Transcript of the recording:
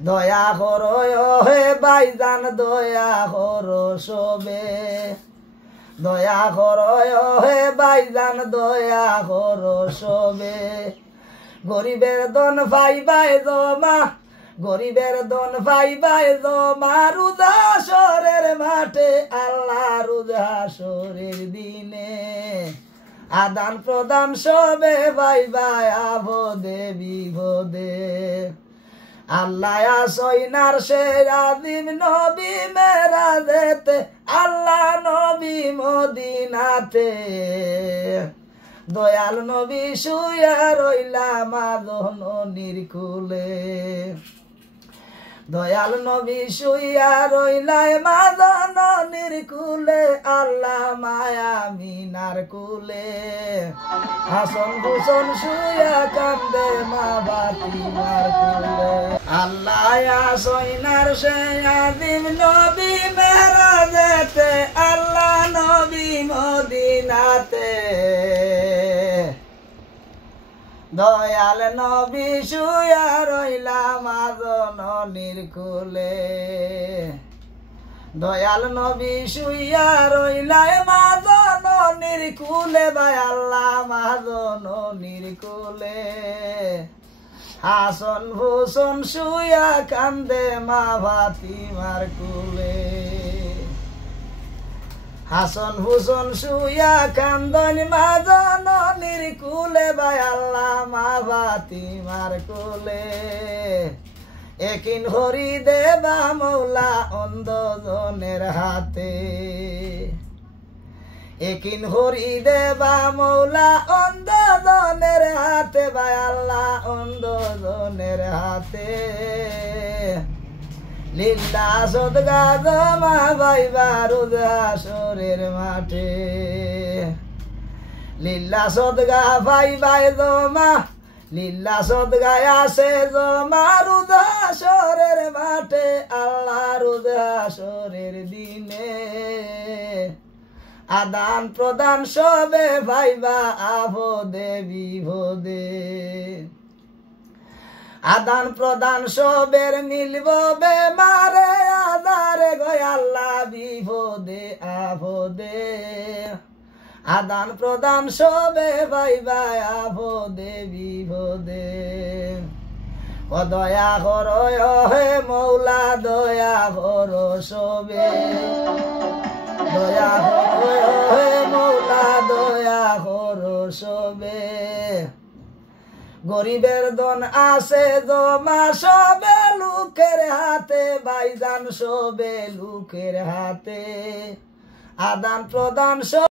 দয়া করো হে ভাইজান দয়া করো সবে দয়া করো হে ভাইজান দয়া করো সবে গরিবের দন ভাই জমা গরিবের দন ভাই জমা রোজা হাসরের মাঠে আল্লাহ রোজা হাসরের দিনে আদান প্রদান সবে ভাই আভদে বিভদে আল্লাহ আসইনার সে আদিম নবী মেরাজেতে আল্লাহ নবী মদিনাতে দয়াল নবী শুয়া রইলা মাদন নিরকুলে দয়াল নবী শুয়া রইলাই মাদন নিরকুলে আল্লাহ মায়া মিনার কুলে হাসন হুসন শুয়া কান্দে মা বাতিমার কুলে আল্লাহ আসইনার সে আদিম নবী মেরাজেতে আল্লাহ নবী মদিনাতে দয়াল নবী শুয়া রইলা মাদন নিরকুলে দয়াল নবী শুয়া রইলা মাদন নিরকুলে ভাই আল্লাহ মাদন নিরকুলে হাসন হুসন শুয়া কান্দে মা ফাতিমার কুলে হাসন হুসন শুয়া কান্দন মাদন নিরকুলে ভাই আল্লাহ মা ফাতিমার কুলে একিন হরি দেবা মৌলা অন্ধজনের হাতে একিন হরি দেবা মৌলা অন্ধজনের হাতে ভাই আল্লাহ অন্ধজনের হাতে লীলা সদগা জমা ভাইবা রোজা হাসরের মাঠে লীলা সদগা ভাই জমা লীলা সদগায় আসে জমা রোজা হাসরের মাঠে আল্লাহ রোজা হাসরের দিনে আদান প্রদান সবে ভাইবা আভদে বিভদে আদান প্রদান সবের মিলব বেমারে আদারে গয় আল্লাহ বিভদে আভদে আদান প্রদান সবে ভাইবা আভদে বিভদে ও দয়া করো হে মৌলা দয়া করো সবে দয়া করো হে মৌলা দয়া করো সবে গরিবের দন আছে জমা সবে লোকের হাতে ভাইজান সবে লোকের হাতে আদান প্রদান